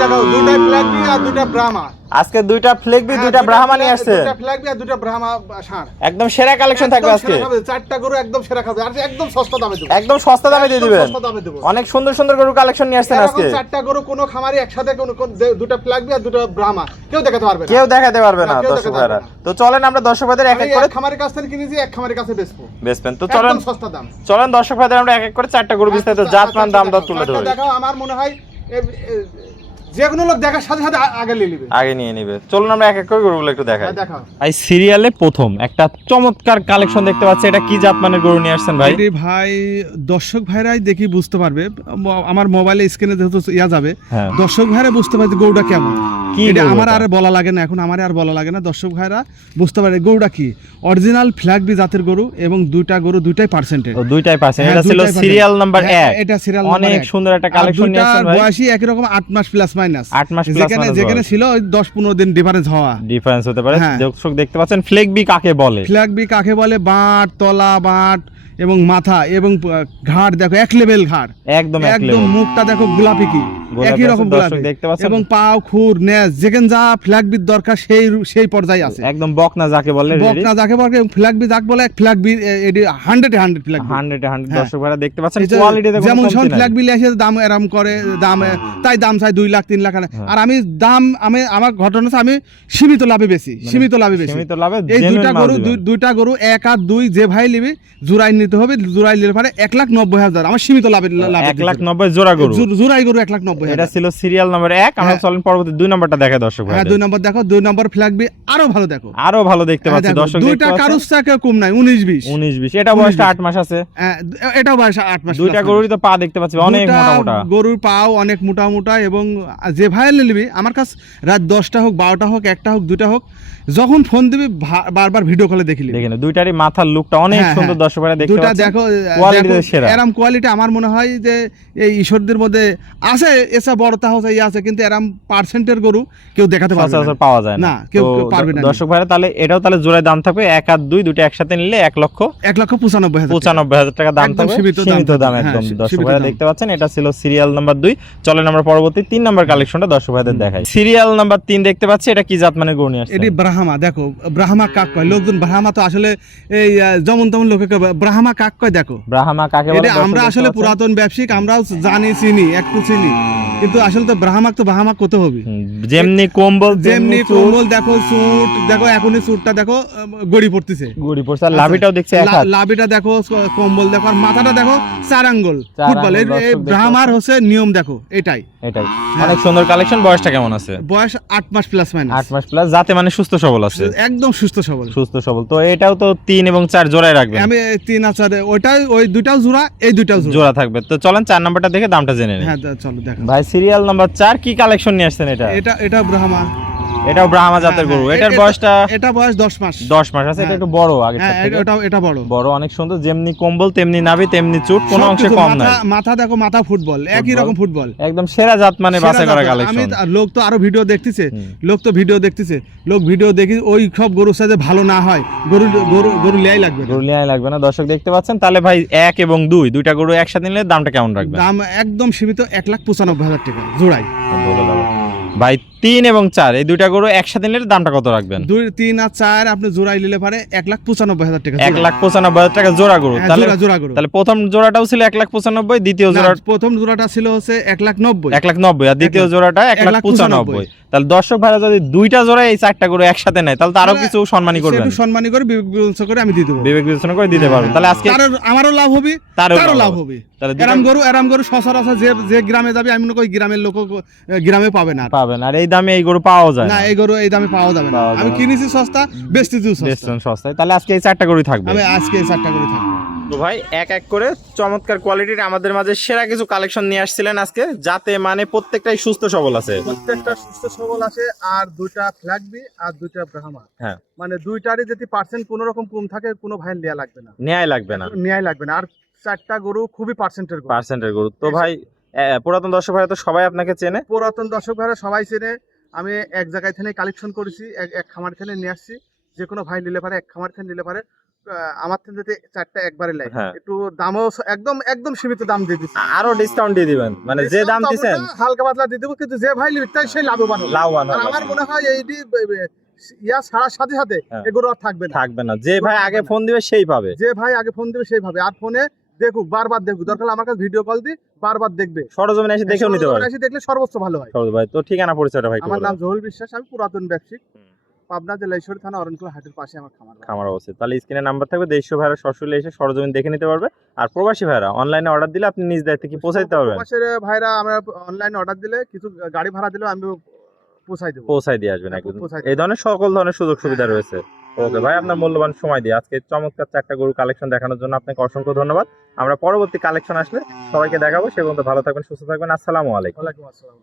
দেখাও দুইটা ফ্ল্যাগবি আর দুইটা ব্রাহ্মা। আজকে দুইটা ফ্লেগবি দুইটা ব্রাহ্মা নিয়ে আসছে। দুইটা ফ্ল্যাগবি আর দুইটা ব্রাহ্মা ষাঁড়। একদম সেরা কালেকশন থাকবে আজকে। চারটা গরু একদম সেরা খাবে আর একদম সস্তা দামে দেব। একদম সস্তা দামে দিয়ে দিবেন। সস্তা দামে দেব। অনেক সুন্দর সুন্দর গরু কালেকশন নিয়ে আসছেন আজকে। চারটা গরু কোনো খামারে একসাথে দুইটা ফ্ল্যাগবি আর দুইটা ব্রাহ্মা কেউ দেখাতে পারবে না। কেউ দেখাতে পারবে না দর্শক ভাইরা। তো চলেন আমরা দর্শক ভাইদের এক এক করে খামারের কাছ থেকে কিনেছি, এক খামারের কাছে বেচবেন। তো চলেন সস্তা দাম। চলেন দর্শক ভাইদের আমরা এক এক করে চারটা গরু বিস্তারিত জাতমান দাম দর তুলে ধরি। দেখাও, আমার মনে হয় যে কোনো লোক দেখার সাথে সাথে আগে নিয়ে নেবে। চলুন আমরা এক এক করে গরুগুলো একটু দেখাই। দেখাও। এই সিরিয়ালে প্রথম একটা চমৎকার কালেকশন দেখতে পাচ্ছি, এটা কি জাতমানের গরু নিয়ে আসছেন ভাই? ভাই দর্শক ভাইরাই দেখি বুঝতে পারবে, আমার মোবাইলে স্ক্রিনে যেহেতু ইয়া যাবে, দর্শক ভাইরা বুঝতে পারবে গরুটা কেমন। এটা আমার আর বলা লাগে না, এখন আমার আর বলা লাগে না, দর্শক ভাইরা বুঝতে পারে গরুটা কি। অরিজিনাল ফ্ল্যাগবি জাতের গরু এবং দুইটা গরু দুইটাই পার্সেন্টের। দুইটাই পার্সেন্ট। এটা ছিল সিরিয়াল নাম্বার 1। এটা সিরিয়াল নাম্বার 1। অনেক সুন্দর একটা কালেকশন নিয়ে আসছেন ভাই। বয়সী একই রকম 8 মাস প্লাস মাইনাস। 8 মাস প্লাস মাইনাস যেখানে ছিল 10-15 দিন ডিফারেন্স হতে পারে। দর্শক দেখতে পাচ্ছেন ফ্ল্যাগবি কাকে বলে। ফ্ল্যাগবি কাকে বলে? বাট, তলা, বাট এবং মাথা এবং ঘাড় দেখো এক লেভেল ঘাড়, একদম মুখটা দেখো গোলাপি কি একই রকম গোলাপি এবং পাও খুর নেজ যেখানে যা ফ্ল্যাগবির দরকার সেই পর্যায়ে আছে। একদম বকনা যাকে বলে, ফ্ল্যাগবি যাকে বলে ফ্ল্যাগবি এডি 100 ফ্ল্যাগবি 100 দর্শক ভাইরা দেখতে পাচ্ছেন কোয়ালিটি দেখুন। যেমন সব ফ্ল্যাগবি এসে দাম এরকম করে, দাম তাই দাম চাই 2 লাখ 3 লাখ। আর আমি আমার ঘটনা আছে, আমি সীমিত লাভে বেশি। এই দুইটা গরু 1 আর 2 যে ভাই নিবি জোড়াই নিতে হবে। জোড়াই নিলে পারে 1,90,000 আমার সীমিত লাভে 1,90,000 জোড়া গরু। জোড়াই গরু 1,90,000। এটা ছিল সিরিয়াল নাম্বার 1। আমরা চলেন পরবর্তী 2 নাম্বারটা দেখাই দর্শক ভাই। 2 নাম্বার দেখো, 2 নাম্বার ফ্ল্যাগবি আরো ভালো দেখো, আরো ভালো দেখতে পাচ্ছি দর্শক। দুইটা কারুর থেকে কম নাই, 19-20। এটা বয়সটা 8 মাস আছে। এটাও বয়স 8 মাস। দুইটা গরুরই তো পা দেখতে পাচ্ছি অনেক মোটা মোটা। গরুর পাও অনেক মোটা মোটা এবং যে ভাই নিবি আমার কাছে রাত 10টা হোক 12টা হোক 1টা হোক 2টা হোক যখন ফোন দিবি বারবার ভিডিও কলে দেখিলি দেখেন দুইটারই মাথার লুকটা অনেক সুন্দর দর্শক ভাইরা দেখতে পাচ্ছেন। দেখো কোয়ালিটি সেরা। এরকম কোয়ালিটি আমার মনে হয় যে এই ঈশ্বরদের মধ্যে আছে, এসব বড়তা হচ্ছে আছে, কিন্তু এরকম পার্সেন্টের গরু কেউ দেখাতে পারবে না, পাওয়া যায় না, কেউ পারবে না দর্শক ভাইরা। তাহলে এটাও তাহলে জোড়ায় দাম থাকবে 1 আর 2 দুটো একসাথে নিলে 1,95,000 টাকা দাম থাকবে। সীমিত দাম একদম দর্শক ভাইরা দেখতে পাচ্ছেন। এটা ছিল সিরিয়াল নাম্বার 2। চলেন আমরা পরবর্তী 3 নাম্বার কালেকশনটা দর্শক ভাইদের দেখাই। সিরিয়াল নাম্বার 3 দেখতে পাচ্ছি, এটা কি জাত মানে গরু নিয়ে আসছে? এটি ব্রাহ্মা। দেখো ব্রাহ্মা কাক কয় লোকজন, ব্রাহ্মা তো আসলে এই যেমন তেমন লোকে ব্রাহ্মা কাক কয়। দেখো ব্রাহ্মা কাকে বলে? আমরা আসলে পুরাতন ব্যবসায়িক, আমরাও জানি চিনি, একটু চিনি, কিন্তু আসলে তো ব্রাহ্মা কত হবে। যেমনি কম্বল দেখো, স্যুট দেখো, এখনই স্যুটটা দেখো গড়ি পড়তেছে আর লাভিটাও দেখছে লাভিটা দেখো, কম্বল দেখো, আর মাথাটা দেখো 4 আঙ্গুল ফুটবল। এই ব্রাহ্মার হচ্ছে নিয়ম দেখো, এটাই অনেক সুন্দর কালেকশন। বয়সটা কেমন আছে? বয়স 8 মাস প্লাস মাইনাস। 8 মাস প্লাস, যাতে মানে সুস্থ সবল আছে, একদম সুস্থ সবল। তো এটাও তো 3 এবং 4 জোড়ায় রাখবেন? আমি 3 আর 4 ওই দুইটাও জোড়া, এই দুইটাও জোড়া থাকবে। তো চলেন 4 নাম্বারটা দেখে দামটা জেনে নিই। হ্যাঁ চলো দেখো ভাই। সিরিয়াল নাম্বার 4 কি কালেকশন নিয়ে আসছেন? এটা ব্রাহ্মা। এটাও ব্রাহ্মা জাতের গরু। এটার বয়সটা? এটা বয়স 10 মাস। 10 মাস আছে। এটা একটু বড় আগে থেকে। এটা বড় অনেক সুন্দর। যেমনি কম্বল তেমনি নাভি তেমনি চুট, কোনো অংশে কম নাই। মাথা দেখো, মাথা ফুটবল, একই রকম ফুটবল, একদম সেরা জাত মানে বাছাই করা কালেকশন। লোক তো আরো ভিডিও দেখতেছে, লোক ভিডিও দেখি ওই সব গরুর সাথে ভালো না হয় গরু লিয়াই লাগবে না। দর্শক দেখতে পাচ্ছেন। তাহলে ভাই 1 এবং 2 দুইটা গরু একসাথে নিলে দামটা কেমন রাখবেন? দাম একদম সীমিত 1,95,000 টাকা জোড়াই। ভাই 3 এবং 4 এই দুইটা গরু একসাথে নিলে দামটা কত রাখবেন? 2, 3 আর 4 আপনি জোড়াই নিলে পারে 1,95,000 টাকা। 1,95,000 টাকা জোড়া গরু। তাহলে প্রথম জোড়াটাও ছিল 1,95,000, দ্বিতীয় জোড়া প্রথম জোড়াটা ছিল হচ্ছে 1,90,000 আর দ্বিতীয় জোড়াটা 1,95,000। তাহলে দর্শক ভাইরা যদি দুইটা জোড়া এই 4টা গরু একসাথে নেয় তাহলে আরো কিছু সম্মানী করবেন, বিবেক বিবেচনা করে আমি দিয়ে দেব, বিবেক বিবেচনা করে দিতে পারবেন। তাহলে আজকে আমারও লাভ হবে, তারও লাভ হবে। এরম গরু সচরাচর যে গ্রামে যাবে, আমি মনে করি গ্রামের লোক গ্রামে পাবে না। আর এই দামে এই গরু পাওয়া যায় না, এই গরু এই দামে পাওয়া যাবে না। আমি কিনেছি সস্তা, বেচতেছি সস্তায়। তাহলে আজকে এই 4টা গরু থাকবে। আজকে এই 4টা গরু থাকবে। তো ভাই এক এক করে চমৎকার কোয়ালিটির আমাদের মাঝে সেরা কিছু কালেকশন নিয়ে আসছিলেন আজকে, যাতে মানে প্রত্যেকটাই সুস্থ সবল আছে। আর দুইটা ফ্ল্যাগবি আর দুইটা ব্রাহ্মা। হ্যাঁ, মানে দুইটারই যদি পার্সেন্ট কোনো রকম কম থাকে, কোনো ভাই নেওয়া লাগবে না, নেওয়াই লাগবে না। আর 4টা গরু খুবই পার্সেন্টের গরু। তো ভাই পুরাতন দর্শক ভাইরা তো সবাই আপনাকে চেনে। সবাই চেনে। আমি এক জায়গায় থেকে কালেকশন করেছি, এক খামার থেকে নিয়ে আসছি। যে কোনো ভাই নিলে পারে, এক খামার থেকে নিলে পারে আমার থেকে চারটা একবারে লাই হ্যাঁ। একটু দামও একদম একদম সীমিত দাম দিয়ে দিচ্ছি। আরো ডিসকাউন্ট দিয়ে দিবেন, মানে যে দাম দিচ্ছেন হালকা পাতলা দিয়ে দেবো, কিন্তু যে ভাই লিখতে সেই লাভবান হবে। লাভবান আর হবে। আমার মনে হয় এইটি ইয়া ছাড়ার সাথে সাথে হ্যাঁ। এগুলো আর থাকবে না। থাকবে না, যে ভাই আগে ফোন দিবে সেই পাবে। যে ভাই আগে ফোন দেবে সেই ভাবে, আর ফোনে দেখুক, বারবার দেখুক, দরকার হলে আমার কাছে ভিডিও কল দি, বারবার দেখবে, সরজমিনে এসে দেখেও নিতে পারে। এসে দেখলে সর্বোচ্চ ভালো হয়। সরোজ ভাই, তো ঠিকানা পরিচয়টা ভাই একটু আমার বলে নাম দেন। জহুল বিশ্বাস, আমি পুরাতন ব্যবসায়িক, পাবনা জেলা ঈশ্বরদী থানা অরণকুলা হাটের পাশে আমার খামার। খামার অবস্থিত। তাহলে স্ক্রিনে নাম্বার থাকবে, দেশীয় ভাইরা সরাসরি এসে সরজমিন দেখে নিতে পারবে। আর প্রবাসী ভাইরা অনলাইনে অর্ডার দিলে আপনি নিজ দায়িত্বে কি পৌঁছে দিতে পারবেন? প্রবাসের ভাইরা আমরা অনলাইনে অর্ডার দিলে কিছু গাড়ি ভাড়া দিলেও আমি পৌঁছাই দেবো। পৌঁছায় দিয়ে আসবেন একদম। পৌঁছায় এই ধরনের সকল ধরনের সুযোগ সুবিধা রয়েছে। ওকে ভাই, আপনার মূল্যবান সময় দিয়ে আজকে চমৎকার 4টা গরু কালেকশন দেখানোর জন্য আপনাকে অসংখ্য ধন্যবাদ। আমরা পরবর্তী কালেকশন আসলে সবাইকে দেখাবো। সে পর্যন্ত ভালো থাকবেন, সুস্থ থাকবেন। আসসালামু আলাইকুম। ওয়ালাইকুম আসসালাম।